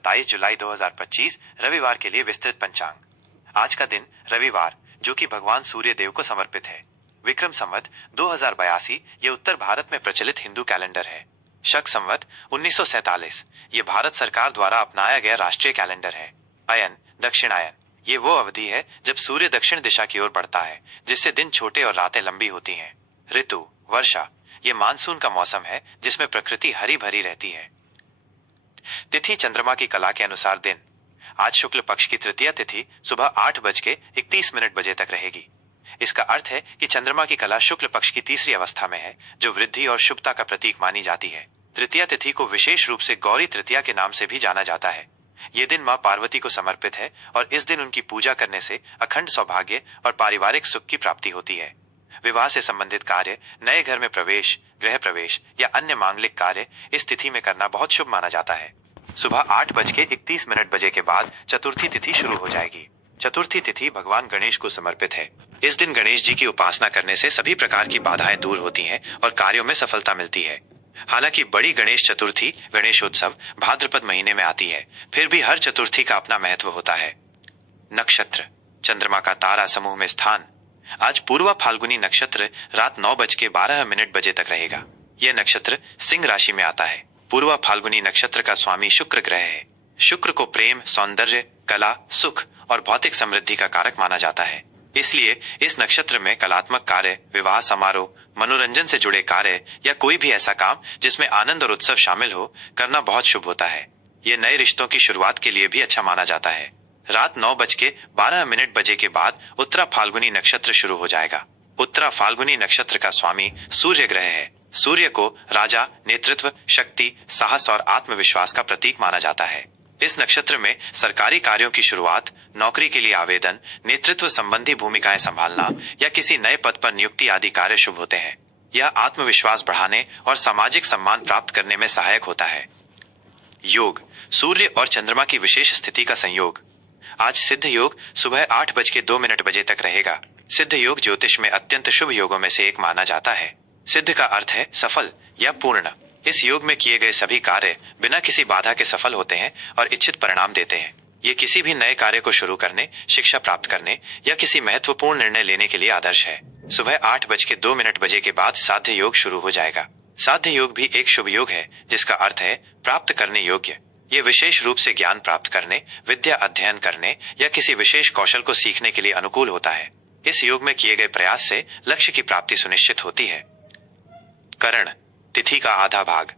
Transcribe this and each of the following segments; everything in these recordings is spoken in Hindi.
27 जुलाई 2025 रविवार के लिए विस्तृत पंचांग। आज का दिन रविवार, जो कि भगवान सूर्य देव को समर्पित है। विक्रम संवत 2082 ये उत्तर भारत में प्रचलित हिंदू कैलेंडर है। शक संवत 1947 ये भारत सरकार द्वारा अपनाया गया राष्ट्रीय कैलेंडर है। अयन दक्षिणायन ये वो अवधि है जब सूर्य दक्षिण दिशा की ओर बढ़ता है, जिससे दिन छोटे और रातें लंबी होती हैं। ऋतु वर्षा ये मानसून का मौसम है जिसमें प्रकृति हरी भरी रहती है। तिथि चंद्रमा की कला के अनुसार दिन। आज शुक्ल पक्ष की तृतीया तिथि सुबह 8:31 तक रहेगी। इसका अर्थ है कि चंद्रमा की कला शुक्ल पक्ष की तीसरी अवस्था में है, जो वृद्धि और शुभता का प्रतीक मानी जाती है। तृतीया तिथि को विशेष रूप से गौरी तृतीया के नाम से भी जाना जाता है। ये दिन मां पार्वती को समर्पित है और इस दिन उनकी पूजा करने से अखंड सौभाग्य और पारिवारिक सुख की प्राप्ति होती है। विवाह से संबंधित कार्य, नए घर में प्रवेश, गृह प्रवेश या अन्य मांगलिक कार्य इस तिथि में करना बहुत शुभ माना जाता है। सुबह 8:31 के बाद चतुर्थी तिथि शुरू हो जाएगी। चतुर्थी तिथि भगवान गणेश को समर्पित है। इस दिन गणेश जी की उपासना करने से सभी प्रकार की बाधाएं दूर होती हैं और कार्यों में सफलता मिलती है। हालांकि बड़ी गणेश चतुर्थी गणेशोत्सव भाद्रपद महीने में आती है, फिर भी हर चतुर्थी का अपना महत्व होता है। नक्षत्र चंद्रमा का तारा समूह में स्थान। आज पूर्वा फाल्गुनी नक्षत्र रात 9:12 तक रहेगा। यह नक्षत्र सिंह राशि में आता है। पूर्वा फाल्गुनी नक्षत्र का स्वामी शुक्र ग्रह है। शुक्र को प्रेम, सौंदर्य, कला, सुख और भौतिक समृद्धि का कारक माना जाता है। इसलिए इस नक्षत्र में कलात्मक कार्य, विवाह समारोह, मनोरंजन से जुड़े कार्य या कोई भी ऐसा काम जिसमें आनंद और उत्सव शामिल हो, करना बहुत शुभ होता है। ये नए रिश्तों की शुरुआत के लिए भी अच्छा माना जाता है। रात 9:12 के बाद उत्तरा फाल्गुनी नक्षत्र शुरू हो जाएगा। उत्तरा फाल्गुनी नक्षत्र का स्वामी सूर्य ग्रह है। सूर्य को राजा, नेतृत्व, शक्ति, साहस और आत्मविश्वास का प्रतीक माना जाता है। इस नक्षत्र में सरकारी कार्यों की शुरुआत, नौकरी के लिए आवेदन, नेतृत्व संबंधी भूमिकाएं संभालना या किसी नए पद पर नियुक्ति आदि कार्य शुभ होते हैं। यह आत्मविश्वास बढ़ाने और सामाजिक सम्मान प्राप्त करने में सहायक होता है। योग सूर्य और चंद्रमा की विशेष स्थिति का संयोग। आज सिद्ध योग सुबह 8:02 तक रहेगा। सिद्ध योग ज्योतिष में अत्यंत शुभ योगों में से एक माना जाता है। सिद्ध का अर्थ है सफल या पूर्ण। इस योग में किए गए सभी कार्य बिना किसी बाधा के सफल होते हैं और इच्छित परिणाम देते हैं। ये किसी भी नए कार्य को शुरू करने, शिक्षा प्राप्त करने या किसी महत्वपूर्ण निर्णय लेने के लिए आदर्श है। सुबह 8:02 के बाद साध्य योग शुरू हो जाएगा। साध्य योग भी एक शुभ योग है, जिसका अर्थ है प्राप्त करने योग्य। ये विशेष रूप से ज्ञान प्राप्त करने, विद्या अध्ययन करने या किसी विशेष कौशल को सीखने के लिए अनुकूल होता है। इस योग में किए गए प्रयास से लक्ष्य की प्राप्ति सुनिश्चित होती है। करण तिथि का आधा भाग।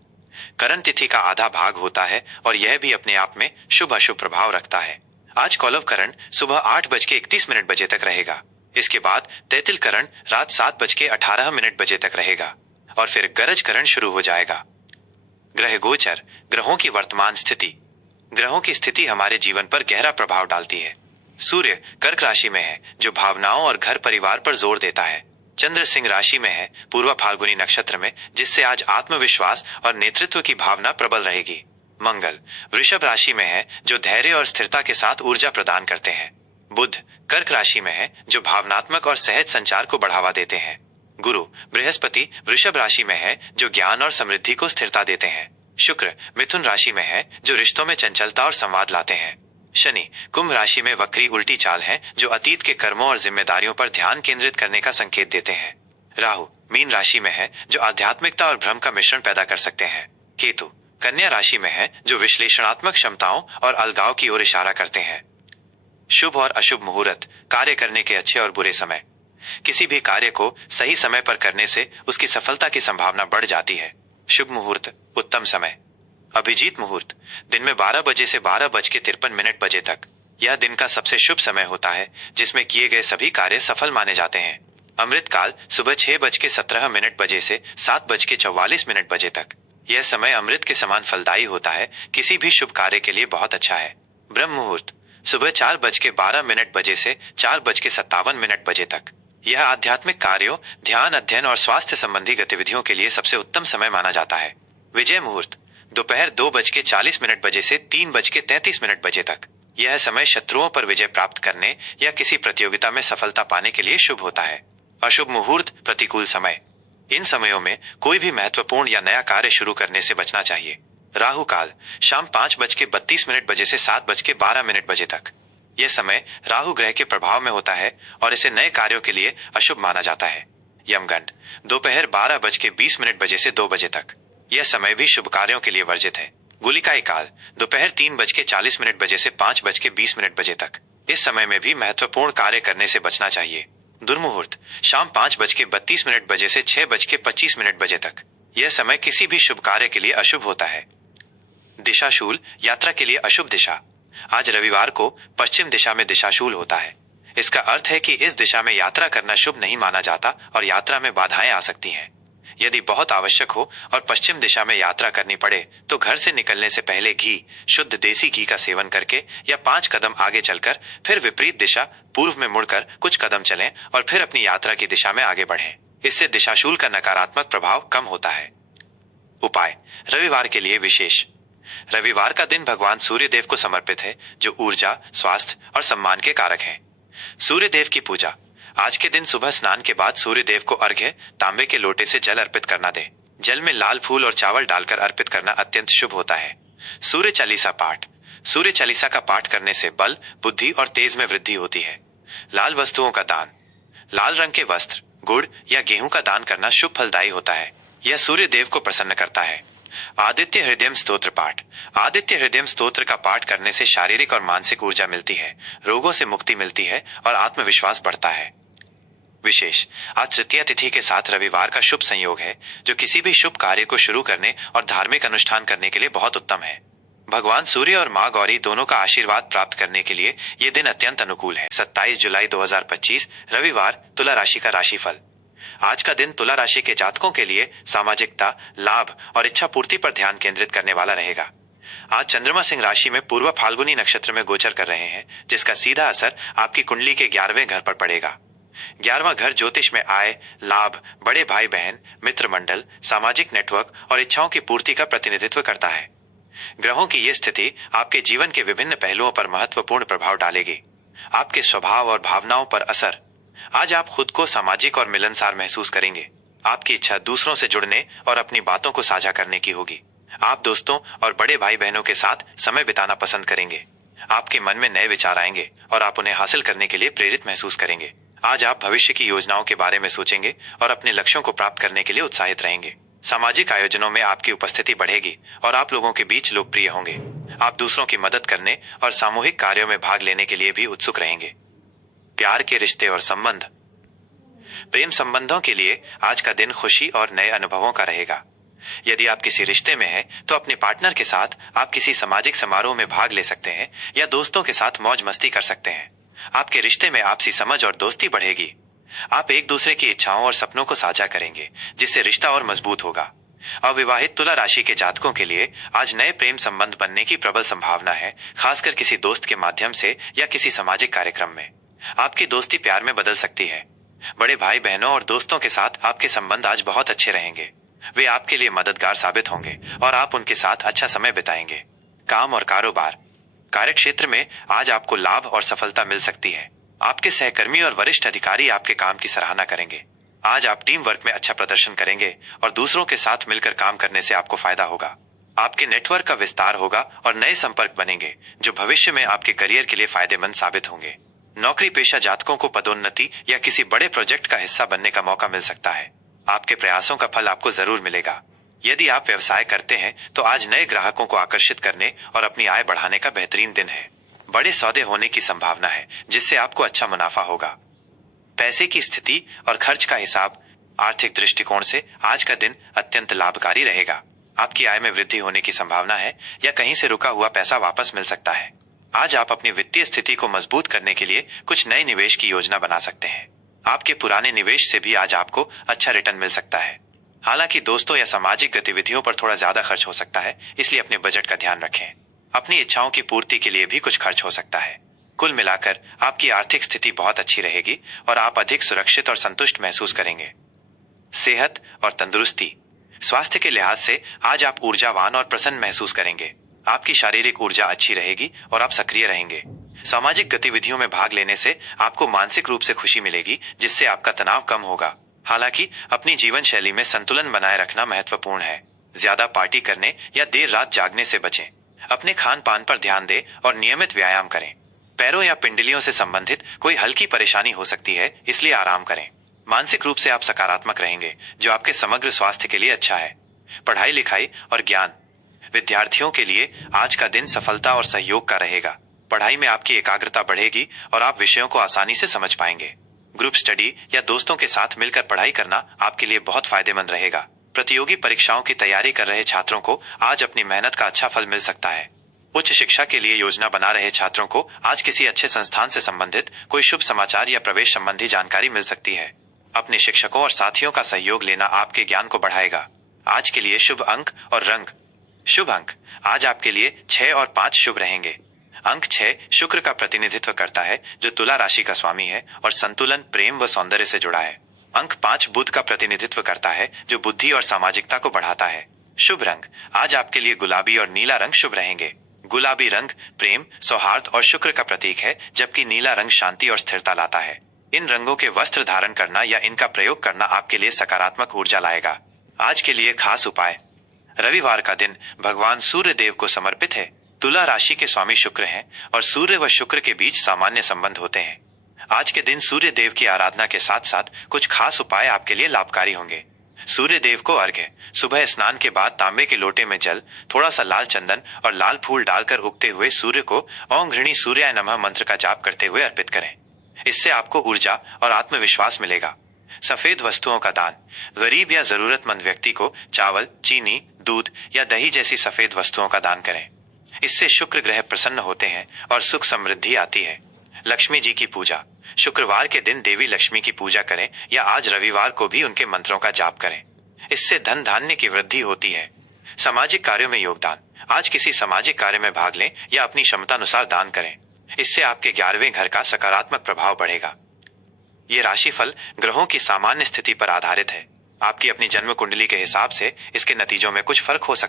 करण तिथि का आधा भाग होता है और यह भी अपने आप में शुभ अशुभ प्रभाव रखता है। आज कौलव करण सुबह 8:31 तक रहेगा। इसके बाद तैतिल करण रात 7:18 तक रहेगा और फिर गरज करण शुरू हो जाएगा। ग्रह गोचर ग्रहों की वर्तमान स्थिति। ग्रहों की स्थिति हमारे जीवन पर गहरा प्रभाव डालती है। सूर्य कर्क राशि में है, जो भावनाओं और घर परिवार पर जोर देता है। चंद्र सिंह राशि में है, पूर्वा फाल्गुनी नक्षत्र में, जिससे आज आत्मविश्वास और नेतृत्व की भावना प्रबल रहेगी। मंगल वृषभ राशि में है, जो धैर्य और स्थिरता के साथ ऊर्जा प्रदान करते हैं। बुध कर्क राशि में है, जो भावनात्मक और सहज संचार को बढ़ावा देते हैं। गुरु बृहस्पति वृषभ राशि में है, जो ज्ञान और समृद्धि को स्थिरता देते हैं। शुक्र मिथुन राशि में है, जो रिश्तों में चंचलता और संवाद लाते हैं। शनि कुंभ राशि में वक्री उल्टी चाल है, जो अतीत के कर्मों और जिम्मेदारियों पर ध्यान केंद्रित करने का संकेत देते हैं। राहु मीन राशि में है, जो आध्यात्मिकता और भ्रम का मिश्रण पैदा कर सकते हैं। केतु कन्या राशि में है, जो विश्लेषणात्मक क्षमताओं और अलगाव की ओर इशारा करते हैं। शुभ और अशुभ मुहूर्त कार्य करने के अच्छे और बुरे समय। किसी भी कार्य को सही समय पर करने से उसकी सफलता की संभावना बढ़ जाती है। शुभ मुहूर्त उत्तम समय। अभिजीत मुहूर्त दिन में 12 से 12:53 तक। यह दिन का सबसे शुभ समय होता है, जिसमें किए गए सभी कार्य सफल माने जाते हैं। अमृत काल सुबह 6:17 से 7:44 तक। यह समय अमृत के समान फलदायी होता है, किसी भी शुभ कार्य के लिए बहुत अच्छा है। ब्रह्म मुहूर्त सुबह 4:12 से 4:57 तक। यह आध्यात्मिक कार्यों, ध्यान, अध्ययन और स्वास्थ्य संबंधी गतिविधियों के लिए सबसे उत्तम समय माना जाता है। विजय मुहूर्त दोपहर 2:40 से 3:33 तक। यह समय शत्रुओं पर विजय प्राप्त करने या किसी प्रतियोगिता में सफलता पाने के लिए शुभ होता है। अशुभ मुहूर्त प्रतिकूल समय। इन समयों में कोई भी महत्वपूर्ण या नया कार्य शुरू करने से बचना चाहिए। राहु काल शाम 5:32 बजे से 7:12 तक। यह समय राहु ग्रह के प्रभाव में होता है और इसे नए कार्यों के लिए अशुभ माना जाता है। यमगंड दोपहर 12:20 बजे से 2 बजे तक। यह समय भी शुभ कार्यों के लिए वर्जित है। गुलिकाई काल दोपहर 3:40 बजे से 5:20 बजे तक। इस समय में भी महत्वपूर्ण कार्य करने से बचना चाहिए। दुर्मुहूर्त शाम 5:32 बजे से 6:25 बजे तक। यह समय किसी भी शुभ कार्य के लिए अशुभ होता है। दिशाशूल यात्रा के लिए अशुभ दिशा। आज रविवार को पश्चिम दिशा में दिशाशूल होता है। इसका अर्थ है कि इस दिशा में यात्रा करना शुभ नहीं माना जाता और यात्रा में बाधाएं आ सकती हैं। यदि बहुत आवश्यक हो और पश्चिम दिशा में यात्रा करनी पड़े तो घर से निकलने से पहले घी, शुद्ध देसी घी का सेवन करके या 5 कदम आगे चलकर फिर विपरीत दिशा पूर्व में मुड़कर कुछ कदम चलें और फिर अपनी यात्रा की दिशा में आगे बढ़ें। इससे दिशाशूल का नकारात्मक प्रभाव कम होता है। उपाय रविवार के लिए विशेष। रविवार का दिन भगवान सूर्य देव को समर्पित है, जो ऊर्जा, स्वास्थ्य और सम्मान के कारक हैं। सूर्य देव की पूजा। आज के दिन सुबह स्नान के बाद सूर्य देव को अर्घ्य तांबे के लोटे से जल अर्पित करना दे। जल में लाल फूल और चावल डालकर अर्पित करना अत्यंत शुभ होता है। सूर्य चालीसा पाठ। सूर्य चालीसा का पाठ करने से बल, बुद्धि और तेज में वृद्धि होती है। लाल वस्तुओं का दान। लाल रंग के वस्त्र, गुड़ या गेहूं का दान करना शुभ फलदायी होता है। यह सूर्य देव को प्रसन्न करता है। आदित्य हृदय स्तोत्र पाठ। आदित्य हृदय स्तोत्र का पाठ करने से शारीरिक और मानसिक ऊर्जा मिलती है, रोगों से मुक्ति मिलती है और आत्मविश्वास बढ़ता है। विशेष आज तृतीया तिथि के साथ रविवार का शुभ संयोग है, जो किसी भी शुभ कार्य को शुरू करने और धार्मिक अनुष्ठान करने के लिए बहुत उत्तम है। भगवान सूर्य और माँ गौरी दोनों का आशीर्वाद प्राप्त करने के लिए यह दिन अत्यंत अनुकूल है। 27 जुलाई 2025 रविवार, तुला राशि का राशिफल। आज का दिन तुला राशि के जातकों के लिए सामाजिकता, लाभ और इच्छा पूर्ति पर ध्यान केंद्रित करने वाला रहेगा। आज चंद्रमा सिंह राशि में पूर्व फाल्गुनी नक्षत्र में गोचर कर रहे हैं, जिसका सीधा असर आपकी कुंडली के 11वें घर पर पड़ेगा। 11वां घर ज्योतिष में आय, लाभ, बड़े भाई बहन, मित्र मंडल, सामाजिक नेटवर्क और इच्छाओं की पूर्ति का प्रतिनिधित्व करता है। ग्रहों की यह स्थिति आपके जीवन के विभिन्न पहलुओं पर महत्वपूर्ण प्रभाव डालेगी। आपके स्वभाव और भावनाओं पर असर। आज आप खुद को सामाजिक और मिलनसार महसूस करेंगे। आपकी इच्छा दूसरों से जुड़ने और अपनी बातों को साझा करने की होगी। आप दोस्तों और बड़े भाई बहनों के साथ समय बिताना पसंद करेंगे। आपके मन में नए विचार आएंगे और आप उन्हें हासिल करने के लिए प्रेरित महसूस करेंगे। आज आप भविष्य की योजनाओं के बारे में सोचेंगे और अपने लक्ष्यों को प्राप्त करने के लिए उत्साहित रहेंगे। सामाजिक आयोजनों में आपकी उपस्थिति बढ़ेगी और आप लोगों के बीच लोकप्रिय होंगे। आप दूसरों की मदद करने और सामूहिक कार्यों में भाग लेने के लिए भी उत्सुक रहेंगे। प्यार के रिश्ते और संबंध। प्रेम संबंधों के लिए आज का दिन खुशी और नए अनुभवों का रहेगा। यदि आप किसी रिश्ते में हैं, तो अपने पार्टनर के साथ आप किसी सामाजिक समारोह में भाग ले सकते हैं या दोस्तों के साथ मौज मस्ती कर सकते हैं। आपके रिश्ते में आपसी समझ और दोस्ती बढ़ेगी। आप एक दूसरे की इच्छाओं और सपनों को साझा करेंगे, जिससे रिश्ता और मजबूत होगा। अविवाहित तुला राशि के जातकों के लिए आज नए प्रेम संबंध बनने की प्रबल संभावना है, खासकर किसी दोस्त के माध्यम से या किसी सामाजिक कार्यक्रम में। आपकी दोस्ती प्यार में बदल सकती है। बड़े भाई बहनों और दोस्तों के साथ आपके संबंध आज बहुत अच्छे रहेंगे। वे आपके लिए मददगार साबित होंगे और आप उनके साथ अच्छा समय बिताएंगे। काम और कारोबार। कार्य क्षेत्र में आज आपको लाभ और सफलता मिल सकती है। आपके सहकर्मी और वरिष्ठ अधिकारी आपके काम की सराहना करेंगे। आज आप टीम वर्क में अच्छा प्रदर्शन करेंगे और दूसरों के साथ मिलकर काम करने से आपको फायदा होगा। आपके नेटवर्क का विस्तार होगा और नए संपर्क बनेंगे, जो भविष्य में आपके करियर के लिए फायदेमंद साबित होंगे। नौकरी पेशा जातकों को पदोन्नति या किसी बड़े प्रोजेक्ट का हिस्सा बनने का मौका मिल सकता है। आपके प्रयासों का फल आपको जरूर मिलेगा। यदि आप व्यवसाय करते हैं, तो आज नए ग्राहकों को आकर्षित करने और अपनी आय बढ़ाने का बेहतरीन दिन है। बड़े सौदे होने की संभावना है, जिससे आपको अच्छा मुनाफा होगा। पैसे की स्थिति और खर्च का हिसाब। आर्थिक दृष्टिकोण से आज का दिन अत्यंत लाभकारी रहेगा। आपकी आय में वृद्धि होने की संभावना है या कहीं से रुका हुआ पैसा वापस मिल सकता है। आज आप अपनी वित्तीय स्थिति को मजबूत करने के लिए कुछ नए निवेश की योजना बना सकते हैं। आपके पुराने निवेश से भी आज आपको अच्छा रिटर्न मिल सकता है। हालांकि दोस्तों या सामाजिक गतिविधियों पर थोड़ा ज्यादा खर्च हो सकता है, इसलिए अपने बजट का ध्यान रखें। अपनी इच्छाओं की पूर्ति के लिए भी कुछ खर्च हो सकता है। कुल मिलाकर आपकी आर्थिक स्थिति बहुत अच्छी रहेगी और आप अधिक सुरक्षित और संतुष्ट महसूस करेंगे। सेहत और तंदुरुस्ती। स्वास्थ्य के लिहाज से आज आप ऊर्जावान और प्रसन्न महसूस करेंगे। आपकी शारीरिक ऊर्जा अच्छी रहेगी और आप सक्रिय रहेंगे। सामाजिक गतिविधियों में भाग लेने से आपको मानसिक रूप से खुशी मिलेगी, जिससे आपका तनाव कम होगा। हालांकि अपनी जीवन शैली में संतुलन बनाए रखना महत्वपूर्ण है। ज्यादा पार्टी करने या देर रात जागने से बचें। अपने खान पान पर ध्यान दें और नियमित व्यायाम करें। पैरों या पिंडलियों से संबंधित कोई हल्की परेशानी हो सकती है, इसलिए आराम करें। मानसिक रूप से आप सकारात्मक रहेंगे, जो आपके समग्र स्वास्थ्य के लिए अच्छा है। पढ़ाई लिखाई और ज्ञान। विद्यार्थियों के लिए आज का दिन सफलता और सहयोग का रहेगा। पढ़ाई में आपकी एकाग्रता बढ़ेगी और आप विषयों को आसानी से समझ पाएंगे। ग्रुप स्टडी या दोस्तों के साथ मिलकर पढ़ाई करना आपके लिए बहुत फायदेमंद रहेगा। प्रतियोगी परीक्षाओं की तैयारी कर रहे छात्रों को आज अपनी मेहनत का अच्छा फल मिल सकता है। उच्च शिक्षा के लिए योजना बना रहे छात्रों को आज किसी अच्छे संस्थान से संबंधित कोई शुभ समाचार या प्रवेश संबंधी जानकारी मिल सकती है। अपने शिक्षकों और साथियों का सहयोग लेना आपके ज्ञान को बढ़ाएगा। आज के लिए शुभ अंक और रंग। शुभ अंक आज आपके लिए 6 और 5 शुभ रहेंगे। अंक 6 शुक्र का प्रतिनिधित्व करता है, जो तुला राशि का स्वामी है और संतुलन, प्रेम व सौंदर्य से जुड़ा है। अंक 5 बुध का प्रतिनिधित्व करता है, जो बुद्धि और सामाजिकता को बढ़ाता है। शुभ रंग आज आपके लिए गुलाबी और नीला रंग शुभ रहेंगे। गुलाबी रंग प्रेम, सौहार्द और शुक्र का प्रतीक है, जबकि नीला रंग शांति और स्थिरता लाता है। इन रंगों के वस्त्र धारण करना या इनका प्रयोग करना आपके लिए सकारात्मक ऊर्जा लाएगा। आज के लिए खास उपाय। रविवार का दिन भगवान सूर्य देव को समर्पित है। तुला राशि के स्वामी शुक्र हैं और सूर्य व शुक्र के बीच सामान्य संबंध होते हैं। आज के दिन सूर्य देव की आराधना के साथ साथ कुछ खास उपाय आपके लिए लाभकारी होंगे। सूर्य देव को अर्घ्य। सुबह स्नान के बाद तांबे के लोटे में जल, थोड़ा सा लाल चंदन और लाल फूल डालकर उगते हुए सूर्य को ओम घृणी सूर्याय नमः मंत्र का जाप करते हुए अर्पित करें। इससे आपको ऊर्जा और आत्मविश्वास मिलेगा। सफेद वस्तुओं का दान। गरीब या जरूरतमंद व्यक्ति को चावल, चीनी, दूध या दही जैसी सफेद वस्तुओं का दान करें। इससे शुक्र ग्रह प्रसन्न होते हैं और सुख समृद्धि आती है। लक्ष्मी जी की पूजा। शुक्रवार के दिन देवी लक्ष्मी की पूजा करें या आज रविवार को भी उनके मंत्रों का जाप करें। इससे धन धान्य की वृद्धि होती है। सामाजिक कार्यों में योगदान। आज किसी सामाजिक कार्य में भाग लें या अपनी क्षमतानुसार दान करें। इससे आपके 11वें घर का सकारात्मक प्रभाव बढ़ेगा। ये राशिफल ग्रहों की सामान्य स्थिति पर आधारित है। आपकी अपनी जन्म कुंडली के हिसाब से इसके नतीजों में कुछ फर्क हो सकता है।